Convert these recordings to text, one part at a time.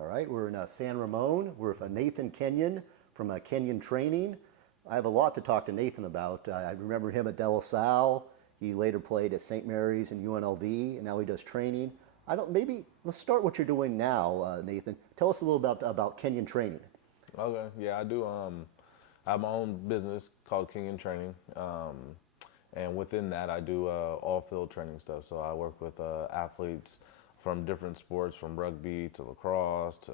All right, we're in San Ramon. We're with Nathan Kenion from Kenion Training. I have a lot to talk to Nathan about. I remember him at Salle. He later played at St. Mary's and UNLV, and now he does training. Maybe let's start what you're doing now, Nathan. Tell us a little about Kenion Training. Okay, yeah, I do. I have my own business called Kenion Training, and within that, I do all-field training stuff. So I work with athletes from different sports, from rugby to lacrosse to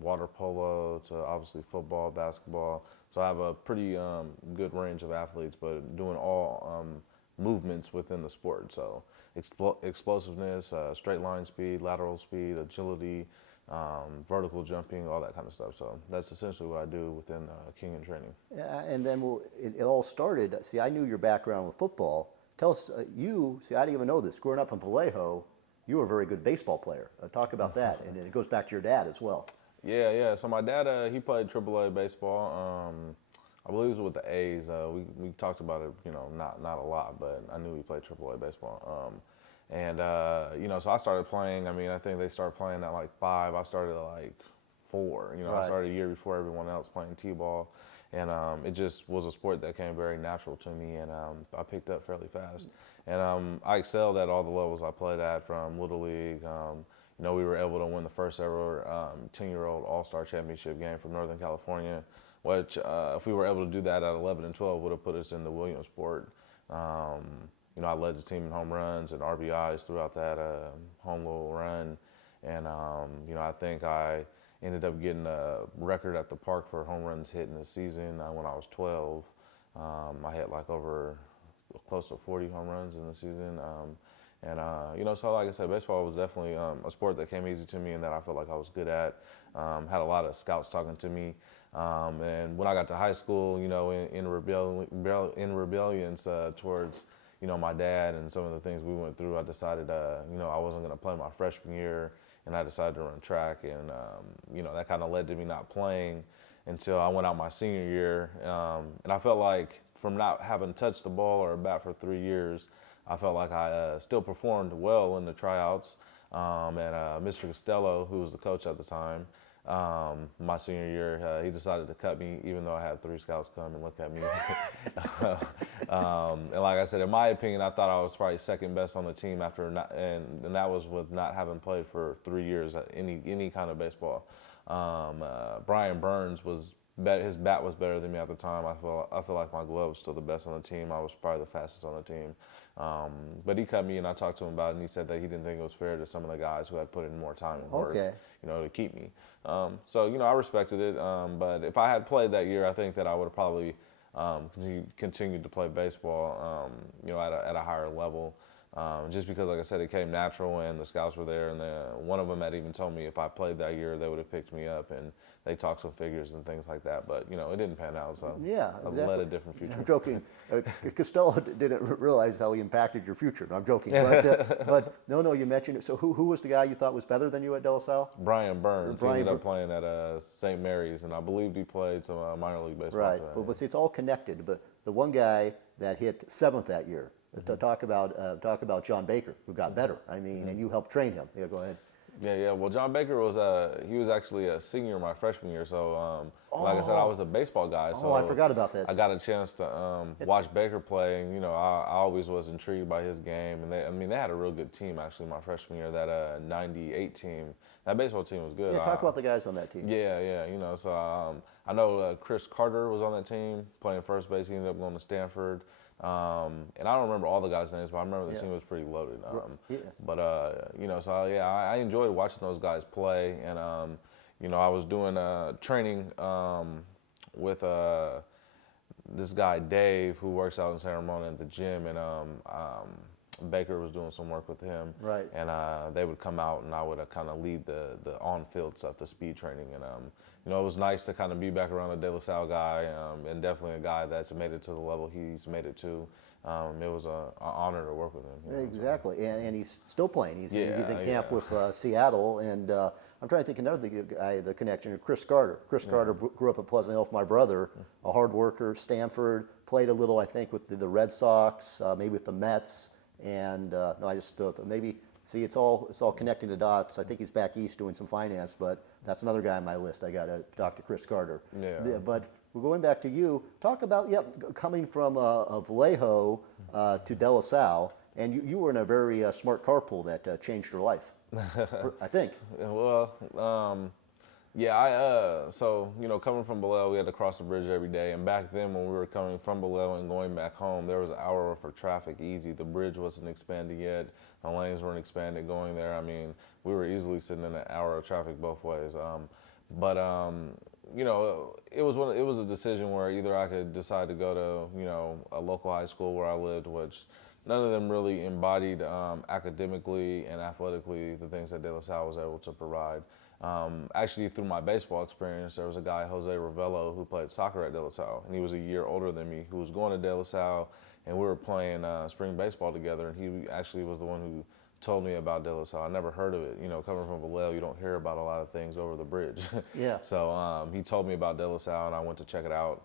water polo to obviously football, basketball. So I have a pretty good range of athletes, but doing all movements within the sport. So explosiveness, straight line speed, lateral speed, agility, vertical jumping, all that kind of stuff. So that's essentially what I do within Kenion Training. Yeah, and then it all started. See, I knew your background with football. Tell us, I didn't even know this. Growing up in Vallejo, you were a very good baseball player. Talk about that, and it goes back to your dad as well. Yeah. So my dad, he played AAA baseball. I believe it was with the A's. We talked about it, not a lot, but I knew he played AAA baseball. So I started playing. I think they started playing at like 5. I started at like 4. Right. I started a year before everyone else playing t-ball, and it just was a sport that came very natural to me, and I picked up fairly fast. And I excelled at all the levels I played at, from Little League. We were able to win the first ever 10-year-old All-Star Championship game from Northern California, which if we were able to do that at 11 and 12 would have put us in the Williamsport. I led the team in home runs and RBIs throughout that home little run. And, I think I ended up getting a record at the park for home runs hit in the season when I was 12. I hit like over close to 40 home runs in the season. So like I said, baseball was definitely a sport that came easy to me and that I felt like I was good at. Had a lot of scouts talking to me. And when I got to high school, in rebellions towards, my dad and some of the things we went through, I decided, I wasn't going to play my freshman year, and I decided to run track. And, that kind of led to me not playing until I went out my senior year. And I felt like from not having touched the ball or a bat for 3 years, I felt like I still performed well in the tryouts. And Mr. Costello, who was the coach at the time, my senior year, he decided to cut me, even though I had 3 scouts come and look at me. And like I said, in my opinion, I thought I was probably second best on the team after and that was with not having played for 3 years at any kind of baseball. Brian Burns was better. His bat was better than me at the time. I feel like my glove was still the best on the team. I was probably the fastest on the team. But he cut me, and I talked to him about it, and he said that he didn't think it was fair to some of the guys who had put in more time and work, to keep me. I respected it. But if I had played that year, I think that I would have probably continued to play baseball, at a higher level. Just because, like I said, it came natural and the scouts were there, and one of them had even told me if I played that year, they would have picked me up, and they talked some figures and things like that. But, it didn't pan out, so I led a different future. I'm joking. Costello didn't realize how he impacted your future. No, I'm joking. But no, you mentioned it. So who was the guy you thought was better than you at De La Salle? Brian Burns. He ended up playing at St. Mary's, and I believed he played some minor league baseball. Right, but see, it's all connected. But the one guy that hit 7th that year, to talk about John Baker, who got better. And you helped train him. Yeah, go ahead. Yeah. Well, John Baker was actually a senior my freshman year. So, like I said, I was a baseball guy. So I forgot about that. I got a chance to watch Baker play, and I always was intrigued by his game. And they had a real good team actually my freshman year. That '98 team, that baseball team was good. Yeah, talk about the guys on that team. Yeah. So I know Chris Carter was on that team playing first base. He ended up going to Stanford. And I don't remember all the guys' names, but I remember the team was pretty loaded. I enjoyed watching those guys play. And, I was doing training with this guy, Dave, who works out in San Ramon at the gym. And Baker was doing some work with him. Right. And they would come out, and I would kind of lead the on-field stuff, the speed training. And, it was nice to kind of be back around a De La Salle guy, and definitely a guy that's made it to the level he's made it to. It was an honor to work with him. Exactly, and he's still playing. He's in camp with Seattle, and I'm trying to think another guy, the connection, Chris Carter. Chris Carter grew up in Pleasant Hill with my brother, a hard worker, Stanford, played a little, I think, with the Red Sox, maybe with the Mets, and I just thought maybe See, it's all connecting the dots. I think he's back east doing some finance, but that's another guy on my list. I got to talk to Chris Carter. Yeah. But we're going back to you. Talk about coming from Vallejo to De La Salle, and you were in a very smart carpool that changed your life. I think. Well, so coming from Vallejo, we had to cross the bridge every day. And back then, when we were coming from Vallejo and going back home, there was an hour worth of traffic easy. The bridge wasn't expanded yet. The lanes weren't expanded going there. I mean, we were easily sitting in an hour of traffic both ways. It was a decision where either I could decide to go to a local high school where I lived, which none of them really embodied academically and athletically the things that De La Salle was able to provide. Actually, through my baseball experience, there was a guy, Jose Ravello, who played soccer at De La Salle, and he was a year older than me, who was going to De La Salle, and we were playing spring baseball together, and he actually was the one who told me about De La Salle. I never heard of it. Coming from Vallejo, you don't hear about a lot of things over the bridge. Yeah. So he told me about De La Salle, and I went to check it out.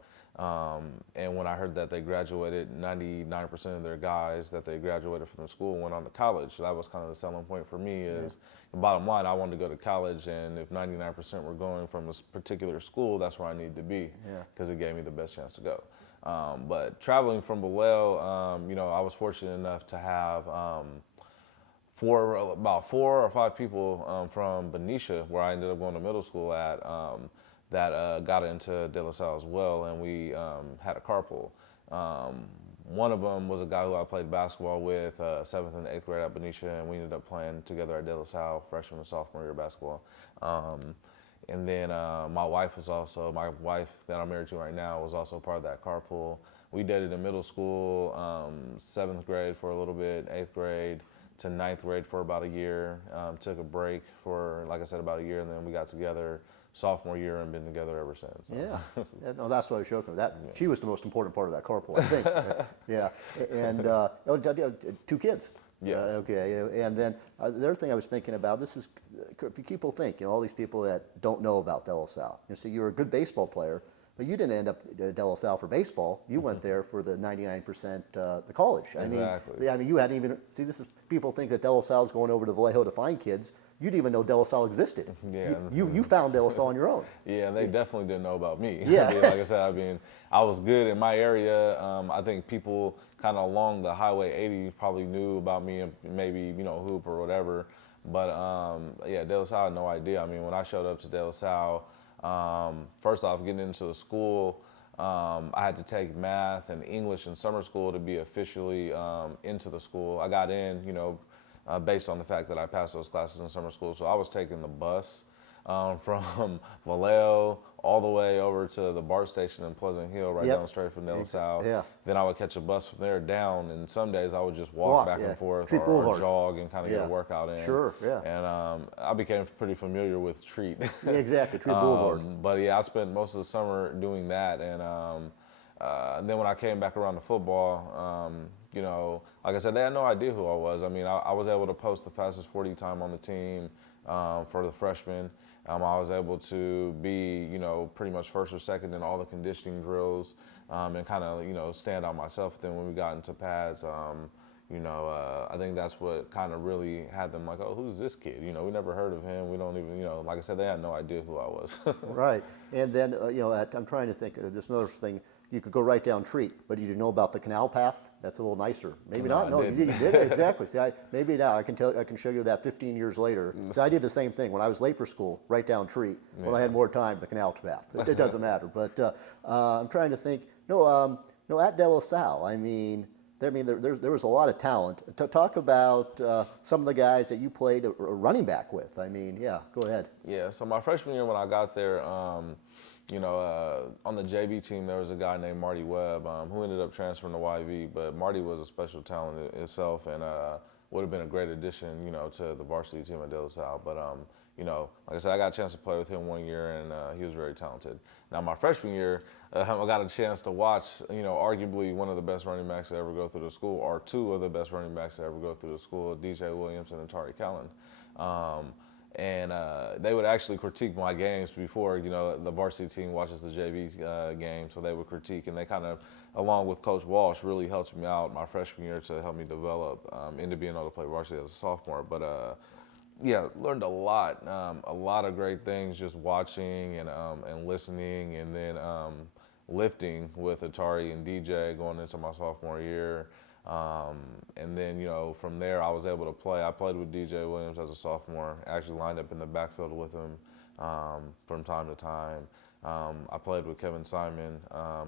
And when I heard that they graduated, 99% of their guys that they graduated from the school went on to college. So that was kind of the selling point for me is, the bottom line, I wanted to go to college, and if 99% were going from a particular school, that's where I needed to be because it gave me the best chance to go. But traveling from Vallejo, I was fortunate enough to have about 4 or 5 people from Benicia, where I ended up going to middle school at, that got into De La Salle as well, and we had a carpool. One of them was a guy who I played basketball with 7th and 8th grade at Benicia, and we ended up playing together at De La Salle freshman and sophomore year basketball. And then my wife that I'm married to right now was also part of that carpool. We dated in middle school, 7th grade for a little bit, 8th grade to 9th grade for about a year. Took a break for, like I said, about a year, and then we got together sophomore year and been together ever since. So. Yeah, no, that's what I was joking with. She was the most important part of that carpool, I think. Yeah, and 2 kids. Yes. Okay, and then the other thing I was thinking about, this is, people think, all these people that don't know about De La Salle. So you're a good baseball player, but you didn't end up at De La Salle for baseball. You went there for the 99% the college. Exactly. I mean, you hadn't even, people think that De La Salle's going over to Vallejo to find kids. You didn't even know De La Salle existed. Yeah. You found De La Salle on your own. Yeah, and they definitely didn't know about me. Yeah. Like I said, I was good in my area. I think people kind of along the Highway 80 probably knew about me and maybe, hoop or whatever. But De La Salle had no idea. When I showed up to De La Salle, first off, getting into the school, I had to take math and English in summer school to be officially into the school. I got in, based on the fact that I passed those classes in summer school. So I was taking the bus from Vallejo all the way over to the BART station in Pleasant Hill, right down the street from De La Salle. Yeah. Then I would catch a bus from there down, and some days I would just walk back and forth or jog and kind of get a workout in. Sure, yeah. And I became pretty familiar with Treat. Yeah, exactly, Treat Boulevard. But yeah, I spent most of the summer doing that, and then when I came back around to football, like I said, they had no idea who I was. I was able to post the fastest 40 time on the team for the freshmen. I was able to be, pretty much first or second in all the conditioning drills and kind of, stand out myself. Then when we got into pads, I think that's what kind of really had them like, oh, who's this kid? We never heard of him. We don't even, like I said, they had no idea who I was. Right. And then, I'm trying to think, there's another thing. You could go right down Treat, but you know about the canal path? That's a little nicer. Maybe not. No, you did exactly. See, maybe now I can show you that 15 years later. So I did the same thing when I was late for school, right down Treat. When I had more time, the canal path. It doesn't matter. But I'm trying to think. No, at De La Salle, there was a lot of talent. Talk about some of the guys that you played a running back with. Go ahead. Yeah. So my freshman year when I got there. On the JV team, there was a guy named Marty Webb who ended up transferring to YV, but Marty was a special talent itself and would have been a great addition, to the varsity team at De La Salle. But, like I said, I got a chance to play with him 1 year, and he was very talented. Now, my freshman year, I got a chance to watch, arguably one of the best running backs to ever go through the school, or 2 of the best running backs to ever go through the school, DJ Williams and Atari Callan. And they would actually critique my games before, the varsity team watches the JV game, so they would critique, and they kind of, along with Coach Walsh, really helped me out my freshman year to help me develop into being able to play varsity as a sophomore. But yeah, learned a lot of great things just watching and listening, and then lifting with Atari and DJ going into my sophomore year. And then, from there I was able to play. I played with DJ Williams as a sophomore, actually lined up in the backfield with him from time to time. I played with Kevin Simon,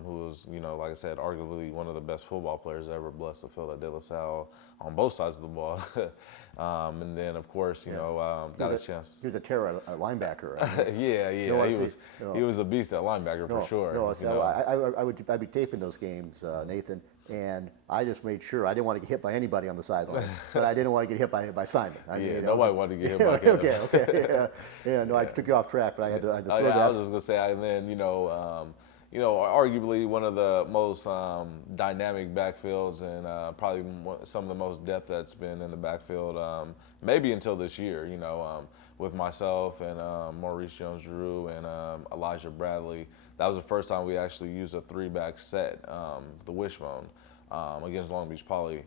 who was, like I said, arguably one of the best football players ever blessed the field at De La Salle on both sides of the ball. And then, of course, got a chance. He was a terror at linebacker. He was a beast at linebacker for sure. I'd be taping those games, Nathan, and I just made sure I didn't want to get hit by anybody on the sideline, but I didn't want to get hit by Simon. Nobody wanted to get hit by him. Okay. I took you off track, but I had to throw that. I was just gonna say, and then arguably one of the most dynamic backfields, and probably some of the most depth that's been in the backfield, maybe until this year. With myself and Maurice Drew and Alijah Bradley. That was the first time we actually used a 3-back set, the wishbone, against Long Beach Poly.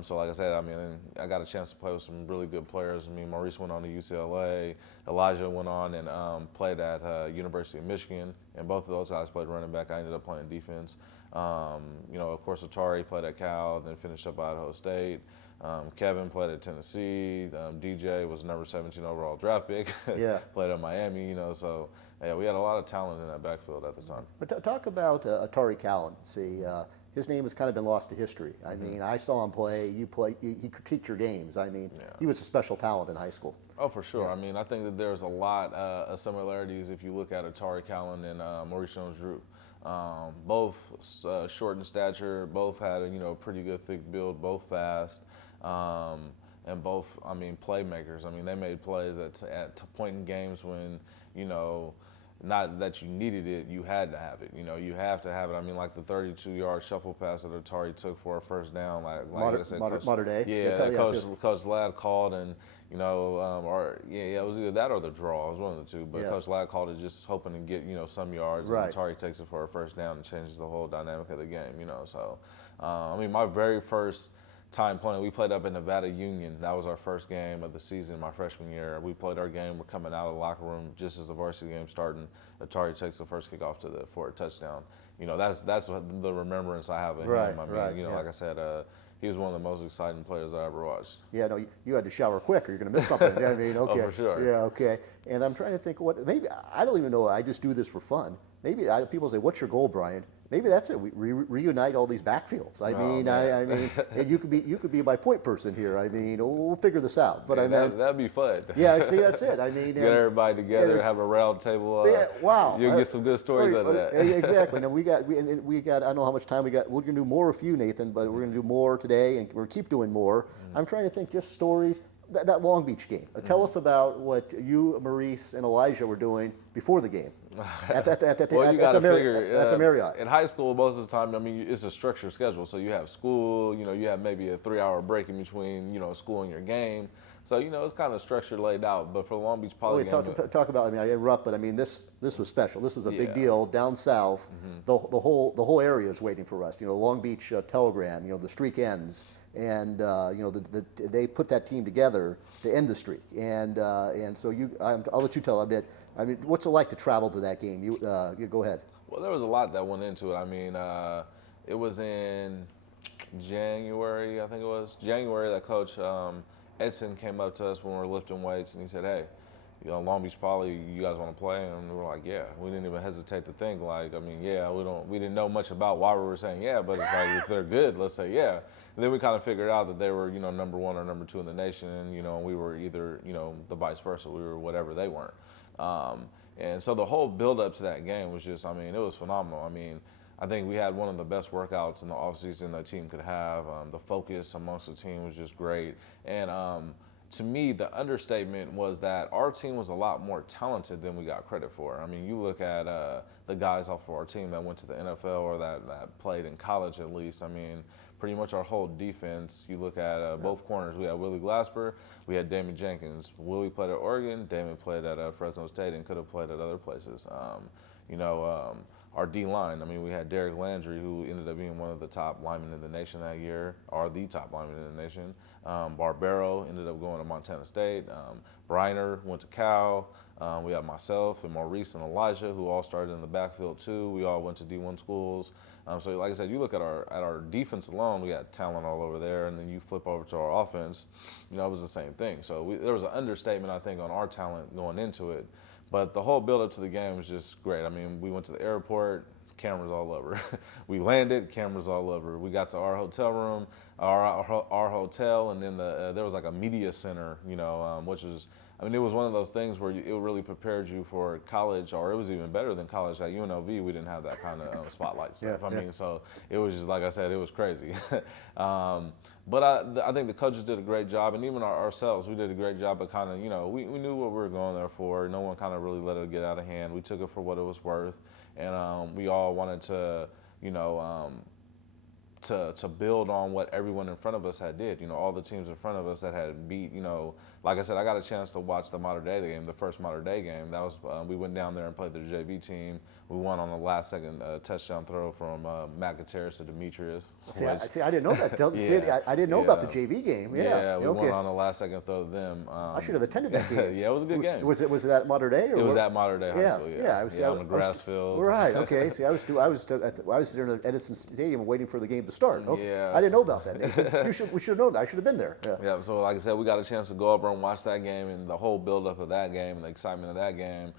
So like I said, I got a chance to play with some really good players. Maurice went on to UCLA. Alijah went on and played at University of Michigan, and both of those guys played running back. I ended up playing defense. Of course, Atari played at Cal, then finished up at Idaho State. Kevin played at Tennessee. DJ was number 17 overall draft pick. Played at Miami, so yeah, we had a lot of talent in that backfield at the time. But talk about Atari Callan. See, his name has kind of been lost to history. I saw him play. He critiqued your games. He was a special talent in high school. Oh, for sure. I think that there's a lot of similarities if you look at Atari Callan and Maurice Drew. Both short in stature, both had a pretty good thick build, both fast, and both playmakers. They made plays at point in games when not that you needed it, you had to have it. You have to have it. Like the 32-yard shuffle pass that Atari took for a first down, like I said, modern day. Yeah, Coach Ladd called, and it was either that or the draw. It was one of the two. But Coach Ladd called it just hoping to get some yards. Right. And Atari takes it for a first down and changes the whole dynamic of the game. So my very first time playing, we played up in Nevada Union. That was our first game of the season, my freshman year. We played our game. We're coming out of the locker room just as the varsity game starting. Atari takes the first kickoff for a touchdown. That's what the remembrance I have of him. Like I said, he was one of the most exciting players I ever watched. Yeah, no, you had to shower quick or you're going to miss something. Okay. Oh, for sure. Yeah, okay. And I'm trying to think maybe, I don't even know, I just do this for fun. Maybe people say, what's your goal, Brian? Maybe that's it. We reunite all these backfields. And you could be my point person here. We'll figure this out. But that'd be fun. Yeah, see, that's it. Get everybody together, have a round table. Wow. You'll get some good stories out of that. Exactly. Now we got. I don't know how much time we got. We're gonna do more with you, Nathan, but we're gonna do more today, and we'll keep doing more. I'm trying to think just stories. That Long Beach game. Tell us about what you, Maurice, and Alijah were doing before the game. At the Marriott. In high school, most of the time, it's a structured schedule. So you have school, you have maybe a 3-hour break in between, school and your game. So, it's kind of structured, laid out. But for the Long Beach Poly game. Talk about, I interrupt, but this was special. This was a big deal down south. The whole area is waiting for us. Long Beach Telegram, the streak ends. And they put that team together to end the streak, and so I'll let you tell a bit. What's it like to travel to that game? You go ahead. Well, there was a lot that went into it. It was in January, I think it was January, that Coach Edson came up to us when we were lifting weights, and he said, "Hey, Long Beach Poly, you guys want to play?" And we were like, "Yeah." We didn't even hesitate to think we didn't know much about why we were saying yeah, but it's like if they're good, let's say yeah. And then we kind of figured out that they were, number 1 or number 2 in the nation, and we were either, the vice versa. We were whatever they weren't. And so the whole build-up to that game was just, it was phenomenal. I think we had one of the best workouts in the offseason a team could have. The focus amongst the team was just great. And to me, the understatement was that our team was a lot more talented than we got credit for. You look at the guys off of our team that went to the NFL or that played in college at least. pretty much our whole defense. You look at both corners. We had Willie Glasper, we had Damon Jenkins. Willie played at Oregon, Damon played at Fresno State, and could have played at other places. Our D-line, I mean, we had Derek Landry, who ended up being one of the top linemen in the nation that year, or the top lineman in the nation. Barbero ended up going to Montana State. Briner went to Cal. We had myself and Maurice and Alijah, who all started in the backfield too. We all went to D1 schools. So like I said, you look at our defense alone, we got talent all over there, and then you flip over to our offense, it was the same thing. So there was an understatement, I think, on our talent going into it. But the whole build-up to the game was just great. I mean, we went to the airport, cameras all over. We landed, cameras all over. We got to our hotel room, our hotel, and then there was like a media center, which was, I mean, it was one of those things where it really prepared you for college, or it was even better than college. At UNLV, we didn't have that kind of spotlight stuff. Yeah, I mean, so it was just, like I said, it was crazy. But I think the coaches did a great job, and even ourselves, we did a great job of kind of, we knew what we were going there for. No one kind of really let it get out of hand. We took it for what it was worth, and we all wanted to, to build on what everyone in front of us had did. All the teams in front of us that had beat, like I said, I got a chance to watch the Mater Dei game, the first Mater Dei game. That was we went down there and played the JV team. We won on the last second touchdown throw from Matt Gutierrez to Demetrius. See, I didn't know that. Yeah, I didn't know about the JV game. Yeah, we won on the last second throw to them. I should have attended that game. Yeah, it was a good game. Was it at Mater Dei? It was at Mater Dei High School. Yeah, on the grass field. Right. Okay. See, I was there at Edison Stadium waiting for the game to start. Okay. Yeah. I didn't know about that. We should have known that. I should have been there. Yeah. So like I said, we got a chance to go over and watch that game, and the whole build-up of that game, and the excitement of that game.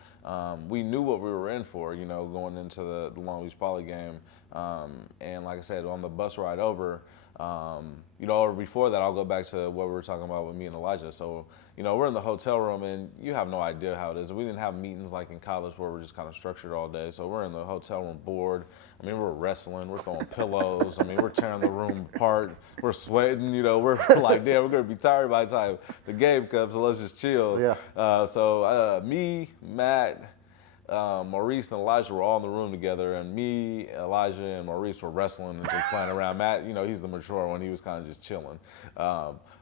We knew what we were in for, going into the Long Beach Poly game. And like I said, on the bus ride over, or before that, I'll go back to what we were talking about with me and Alijah. So, we're in the hotel room, and you have no idea how it is. We didn't have meetings like in college where we're just kind of structured all day. So we're in the hotel room bored. I mean, we're wrestling, we're throwing pillows. I mean, we're tearing the room apart. We're sweating, we're like, damn, we're going to be tired by the time the game comes, so let's just chill. Yeah. So me, Matt, Maurice and Alijah were all in the room together, and me, Alijah, and Maurice were wrestling and just playing around. Matt, he's the mature one. He was kind of just chilling.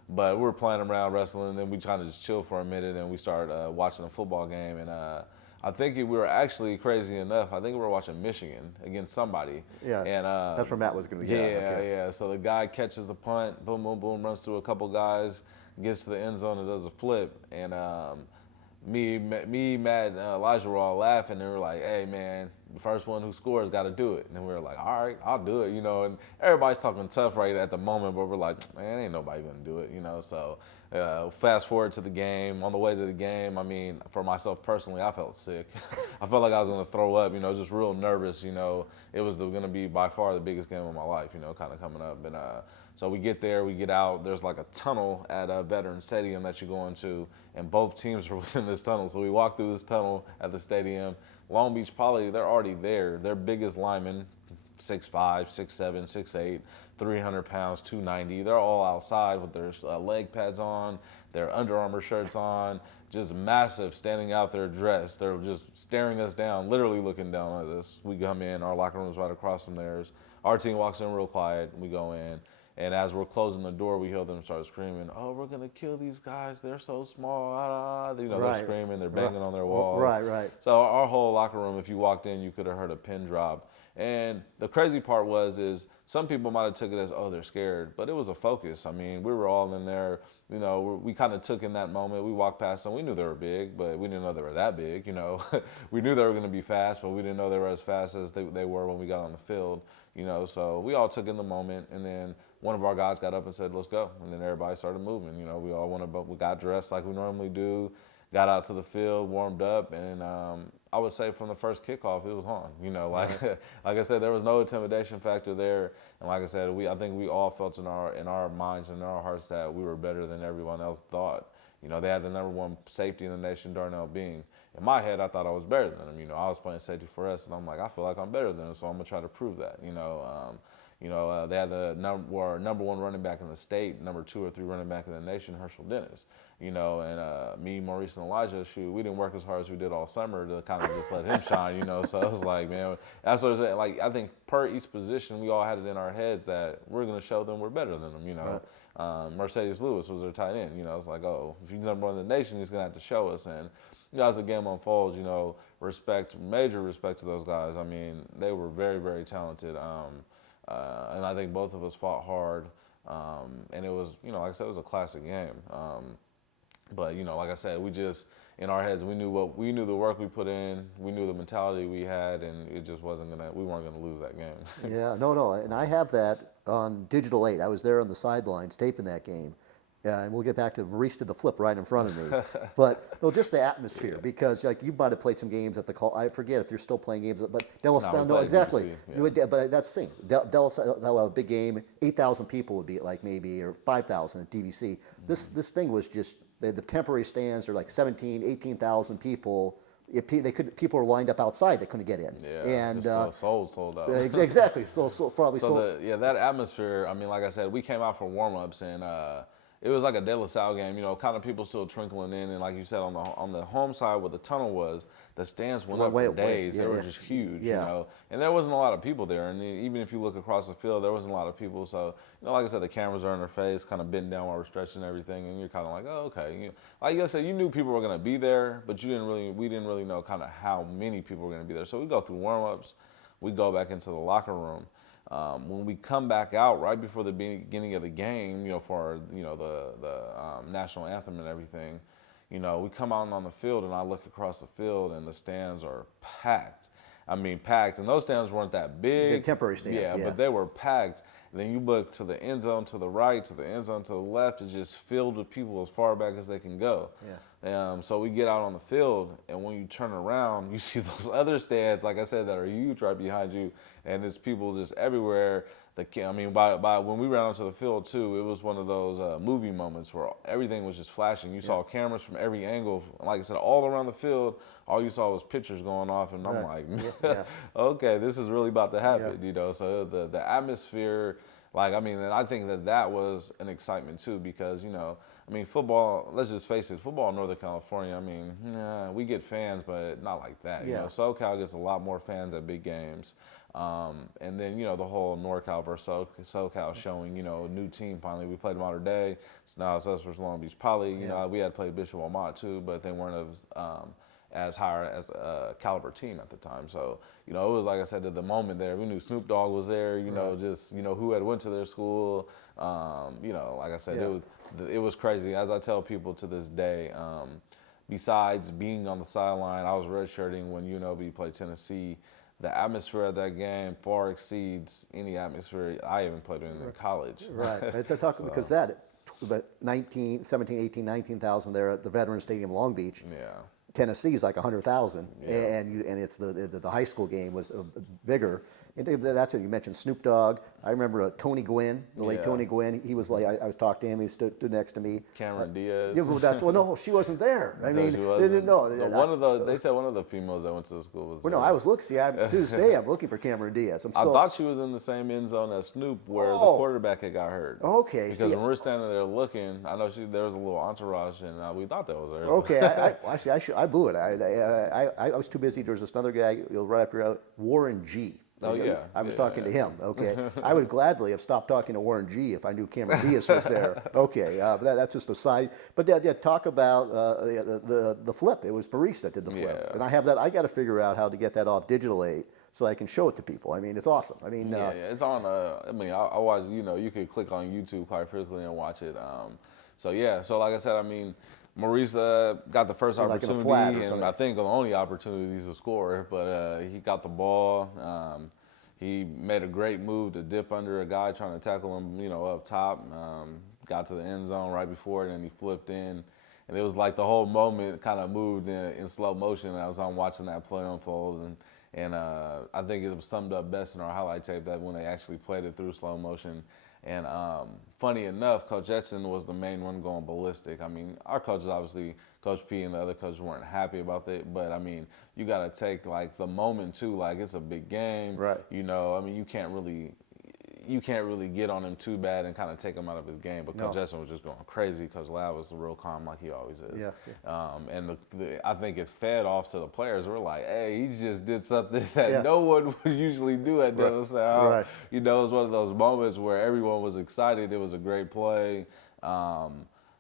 But we were playing around, wrestling, and then we kind of just chilled for a minute, and we started watching a football game. And I think we were actually, crazy enough, I think we were watching Michigan against somebody. Yeah, and that's where Matt was going to be. Yeah, okay. Yeah. So the guy catches the punt, boom, boom, boom, runs through a couple guys, gets to the end zone and does a flip. And me, Matt, and Alijah were all laughing. And we were like, hey, man, the first one who scores got to do it. And we were like, all right, I'll do it, And everybody's talking tough right at the moment, but we're like, man, ain't nobody going to do it, So fast forward to the game. On the way to the game, I mean, for myself personally, I felt sick. I felt like I was going to throw up, just real nervous, It was going to be by far the biggest game of my life, kind of coming up. And so we get there, we get out. There's like a tunnel at Veterans Stadium that you go into, and both teams are within this tunnel. So we walk through this tunnel at the stadium. Long Beach Poly, they're already there. Their biggest linemen, 6'5", 6'7", 6'8", 300 pounds, 290. They're all outside with their leg pads on, their Under Armour shirts on, just massive, standing out there dressed. They're just staring us down, literally looking down at us. We come in, our locker room's right across from theirs. Our team walks in real quiet, we go in. And as we're closing the door, we hear them start screaming, oh, we're going to kill these guys. They're so small. They're screaming. They're banging on their walls. Right. So our whole locker room, if you walked in, you could have heard a pin drop. And the crazy part is some people might have took it as, oh, they're scared. But it was a focus. I mean, we were all in there. We kind of took in that moment. We walked past them. We knew they were big, but we didn't know they were that big. We knew they were going to be fast, but we didn't know they were as fast as they were when we got on the field. So we all took in the moment, and then one of our guys got up and said, let's go. And then everybody started moving. We all we got dressed like we normally do, got out to the field, warmed up, and I would say from the first kickoff, it was on. Like I said, there was no intimidation factor there. And like I said, I think we all felt in our minds and in our hearts that we were better than everyone else thought. They had the #1 safety in the nation, Darnell Bean. In my head, I thought I was better than him. I was playing safety for us, and I'm like, I feel like I'm better than him, so I'm going to try to prove that, They had the number one running back in the state, number 2 or 3 running back in the nation, Herschel Dennis. And me, Maurice, and Elijah, we didn't work as hard as we did all summer to kind of just let him shine, So it was like, man, that's what I'm saying. Like, I think per each position, we all had it in our heads that we're going to show them we're better than them, Right. Mercedes Lewis was their tight end, It's like, oh, if he's number one in the nation, he's going to have to show us. And, as the game unfolds, major respect to those guys. I mean, they were very, very talented. And I think both of us fought hard. And it was, like I said, it was a classic game. But like I said, we just in our heads we knew the work we put in, we knew the mentality we had, and it just we weren't gonna lose that game. Yeah, no, and I have that on Digital 8. I was there on the sidelines taping that game. Yeah, and we'll get back to Maurice did the flip right in front of me. But just the atmosphere, because like you might have played some games at the call. I forget if they're still playing games, but no, exactly. BBC, yeah. But that's the thing. They'll have a big game. 8,000 people would be like maybe, or 5,000 at DVC. Mm-hmm. This thing was just the temporary stands are like 17, 18,000 people. People were lined up outside. They couldn't get in. Yeah, and sold out. Exactly. So probably so. That atmosphere. I mean, like I said, we came out for warm-ups and. It was like a De La Salle game, kind of people still trickling in, and like you said, on the home side where the tunnel was, the stands went up for days. They were just huge, and there wasn't a lot of people there. And even if you look across the field, there wasn't a lot of people. So, like I said, the cameras are in their face, kind of bent down while we're stretching everything, and you're kind of like, oh, okay. Like I said, you knew people were going to be there, but we didn't really know kind of how many people were going to be there. So we go through warm-ups, we go back into the locker room. When we come back out right before the beginning of the game, for the national anthem and everything, we come out on the field and I look across the field and the stands are packed. I mean, packed, and those stands weren't that big. The temporary stands, yeah. But they were packed. And then you look to the end zone to the right, to the end zone to the left, it's just filled with people as far back as they can go. Yeah. So we get out on the field, and when you turn around, you see those other stands, like I said, that are huge right behind you, and there's people just everywhere. By when we ran onto the field too, it was one of those movie moments where everything was just flashing. You saw cameras from every angle, like I said, all around the field. All you saw was pictures going off, and I'm like, okay, this is really about to happen, So the atmosphere, and I think that was an excitement too, because football. Let's just face it, football in Northern California. We get fans, but not like that. SoCal gets a lot more fans at big games. And then, the whole NorCal versus SoCal showing, a new team finally. We played Mater Dei, so now it's us versus Long Beach Poly. We had played Bishop Amat too, but they weren't as high as a caliber team at the time. So, it was like I said, at the moment there, we knew Snoop Dogg was there, who had went to their school. Like I said, it was crazy. As I tell people to this day, besides being on the sideline, I was redshirting when UNLV played Tennessee. The atmosphere of that game far exceeds any atmosphere I even played in college. Right. Because that, but 17, 18, 19,000 there at the Veterans Stadium, Long Beach. Yeah. Tennessee is like 100,000, and it's the high school game was bigger. And that's what you mentioned, Snoop Dogg. I remember Tony Gwynn, the late Tony Gwynn. He was like, I was talking to him. He stood next to me. Cameron Diaz. No, she wasn't there. They didn't know. They said one of the females that went to the school was. Well, no, I was looking. See, to this day, I'm looking for Cameron Diaz. I thought she was in the same end zone as Snoop, where the quarterback had got hurt. Okay. Because when we're standing there looking, I know there was a little entourage, and we thought that was her. Okay, I blew it. I was too busy. There was this other guy right after Warren G. Oh, yeah. I was talking to him, okay. I would gladly have stopped talking to Warren G. if I knew Cameron Diaz was there. Okay, but that's just a side. But talk about the flip. It was Maurice that did the flip. And I have that. I got to figure out how to get that off Digital 8 so I can show it to people. It's awesome. It's on, I watch, you could click on YouTube quite frequently and watch it. So like I said, Maurice got the first opportunity, and I think the only opportunities to score, but he got the ball. He made a great move to dip under a guy trying to tackle him, up top. Got to the end zone right before it, and he flipped in. And it was like the whole moment kind of moved in slow motion as I'm watching that play unfold. And I think it was summed up best in our highlight tape that when they actually played it through slow motion. And funny enough, Coach Edson was the main one going ballistic. Our coaches, obviously, Coach P and the other coaches weren't happy about it. But, you got to take, the moment, too. It's a big game. Right. You can't really you can't really get on him too bad and kind of take him out of his game. But Coach Essen was just going crazy. Coach Lab was real calm like he always is. And I think it's fed off to the players. We're like, hey, he just did something that no one would usually do at De La Salle. You know, it was one of those moments where everyone was excited. It was a great play.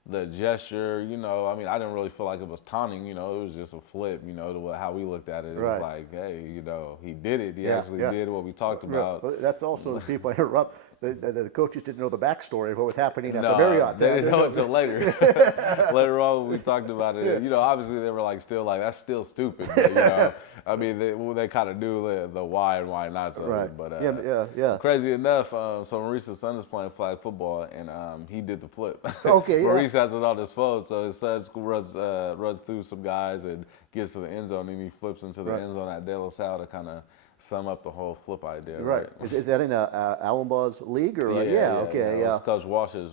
The gesture, you know, I mean, I didn't really feel like it was taunting, you know, it was just a flip, you know, to how we looked at it. It was like, hey, you know, he did it. He actually did what we talked about. Well, that's also the people I interrupt. The coaches didn't know the backstory of what was happening at the Marriott. They didn't know until later. Later on, when we talked about it, you know, obviously they were like, still like, that's still stupid. But, you know, I mean, they kind of knew the why and why not. So, but crazy enough, so Maurice's son is playing flag football, and he did the flip. Maurice has it on his phone, so his son runs through some guys and gets to the end zone, and he flips into the end zone at De La Salle to kind of sum up the whole flip idea. Right. Is that in Allenbaugh's league? Or It's Coach Walsh's.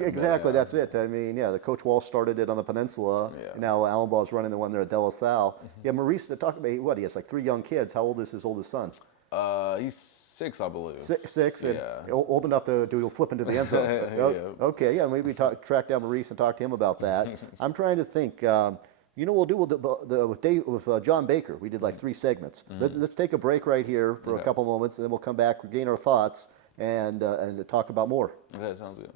Exactly, that's it. I mean, the Coach Walsh started it on the peninsula. Now Allenbaugh's running the one there at De La Salle. Maurice, talk about what, he has like 3 young kids. How old is his oldest son? He's 6, I believe. Six, and old enough to do a flip into the end zone. Okay, maybe track down Maurice and talk to him about that. I'm trying to think. You know, with John Baker, we did like 3 segments. Let's take a break right here for a couple moments, and then we'll come back, regain our thoughts, and talk about more. Okay, sounds good.